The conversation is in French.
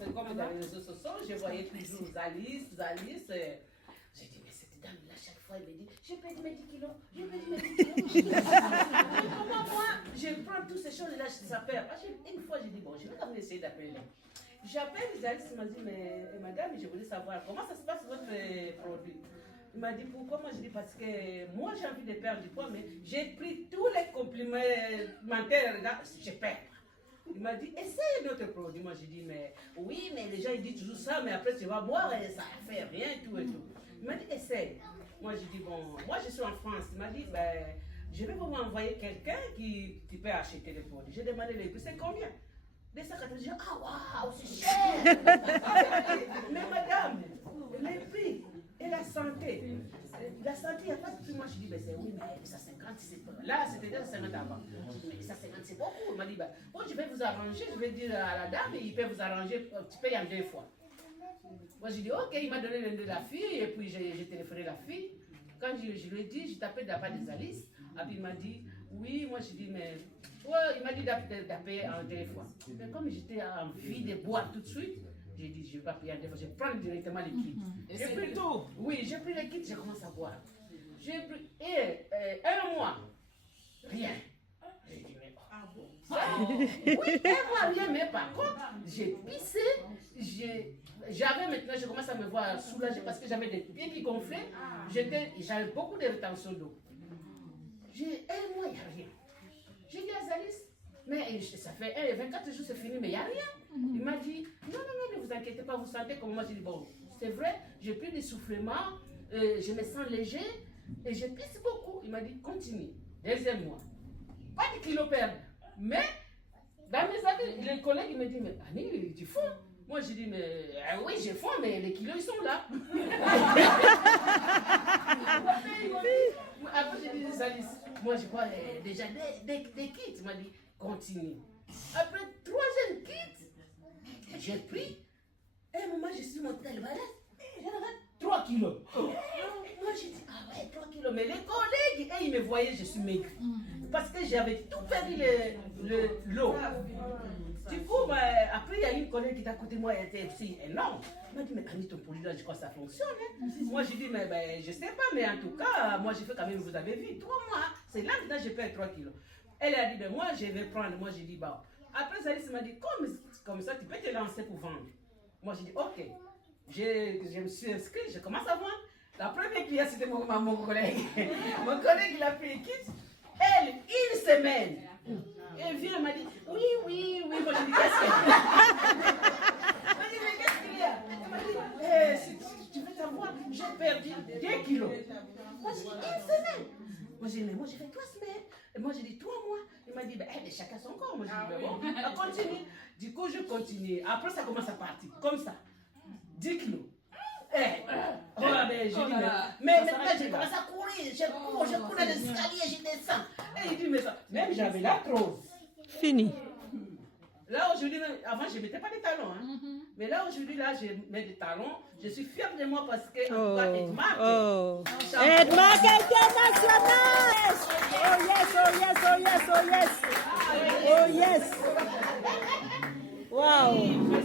c'est comme dans les réseaux sociaux, je voyais toujours Alice. J'ai dit, mais cette dame-là, chaque fois, elle me dit, j'ai perdu mes 10 kilos, j'ai perdu mes 10 kilos. Comment moi, je prends toutes ces choses-là, ça perd. Une fois, j'ai dit, bon, je vais quand même essayer d'appeler. J'appelle Alice, il m'a dit, mais madame, je voulais savoir comment ça se passe votre produit. Il m'a dit, pourquoi? Moi, je dis, parce que moi, j'ai envie de perdre du poids, mais j'ai pris tous les complémentaires, là, je perds. Il m'a dit, essaye notre produit. Moi, j'ai dit, mais oui, mais les gens, ils disent toujours ça, mais après, tu vas boire et ça ne fait rien, tout et tout. Il m'a dit, essaye. Moi, j'ai dit, bon, moi, je suis en France. Il m'a dit, ben, je vais vous envoyer quelqu'un qui peut acheter les produits. J'ai demandé les prix, c'est combien? 280. J'ai dit, ah, waouh, c'est cher. Mais madame, les prix et la santé. La santé, il n'y a pas de prix. Moi, je dis, ben, oui, mais ça 50, c'est pas. Là, c'était déjà 50 avant. Mais ça 50, c'est beaucoup. Il m'a dit, ben, bon, je vais vous arranger. Je vais dire à la dame, il peut vous arranger. Tu payes en 2 fois. Moi, j'ai dit, ok, il m'a donné le nom de la fille. Et puis, j'ai téléphoné la fille. Quand je lui ai dit, je tapais de la part des Alice. Et puis, il m'a dit, oui, moi, je dis, mais. Ouais, il m'a dit d'appeler en 2 fois. Mais comme j'étais envie de boire tout de suite, j'ai dit, je ne vais pas payer en 2 fois, je vais prendre directement les kits. J'ai pris tout. Oui, j'ai pris les kits, j'ai commencé à boire. J'ai pris, et 1 mois, rien. J'ai dit, mais oui, 1 mois, rien, mais par contre, j'ai pissé, j'avais maintenant, je commence à me voir soulagée parce que j'avais des pieds qui gonflaient, j'avais beaucoup de rétention d'eau. J'ai 1 mois, il n'y a rien. J'ai dit à Alice, mais ça fait 24 jours, c'est fini, mais il n'y a rien. Il m'a dit, non, ne vous inquiétez pas, vous sentez comme moi. J'ai dit, bon, c'est vrai, j'ai pris des soufflements, je me sens léger et je pisse beaucoup. Il m'a dit, continue. 2e mois. Pas de kilos perdus. Mais, dans mes amis, les collègues, ils me disent, mais Annie, tu fonds. Moi, j'ai dit, mais oui, je fonds, mais les kilos, ils sont là. Après, j'ai dit, Alice, moi, je vois déjà des kits. Il m'a dit, continue. Après 3e kit, j'ai pris. À un moment, je suis montée dans le balai. J'avais 3 kilos. Moi, j'ai dit, ah ouais, 3 kilos. Mais les collègues, ils me voyaient, je suis maigre. Parce que j'avais tout perdu l'eau. Du coup, après, il y a une collègue qui est à côté de moi, elle était aussi énorme. Elle m'a dit, mais Annie, ton produit là, je crois que ça fonctionne. Hein? Moi, j'ai dit, mais ben, je sais pas, mais en tout cas, moi, j'ai fait quand même, vous avez vu, 3 mois. C'est là maintenant, j'ai perdu 3 kilos. Elle a dit, ben, moi, je vais prendre. Moi, j'ai dit, bon. Après, Alice m'a dit, comme ça, tu peux te lancer pour vendre. Moi, j'ai dit, ok. Je me suis inscrite, je commence à vendre. La première cliente, c'était mon collègue. Mon collègue, il a pris le kit. Elle, 1 semaine. Elle vient, elle m'a dit, oui. Moi, j'ai dit, qu'est-ce qu'il y a? Elle m'a dit, mais qu'est-ce qu'il y a? Elle m'a dit, si tu veux savoir, j'ai perdu 2 kilos. Moi, j'ai dit, 1 semaine. Moi, j'ai dit, mais moi, j'ai fait 3 semaines. Et moi, j'ai dit 3 mois. Il m'a dit, ben, chacun son corps. Moi, j'ai dit, ben bon, on continue. Du coup, je continue. Après, ça commence à partir, comme ça. 10 kilos. J'ai dit, mais maintenant, j'ai commencé à courir. Je cours dans les escaliers, je descends. Et il dit, mais ça, même j'avais l'arthrose. Fini. Là, aujourd'hui, avant, je ne mettais pas de talons. Hein. Mais là, aujourd'hui, là, je mets des talons. Je suis fière de moi parce que, en tout cas, Edmark. Edmark International! Oh yes! Wow!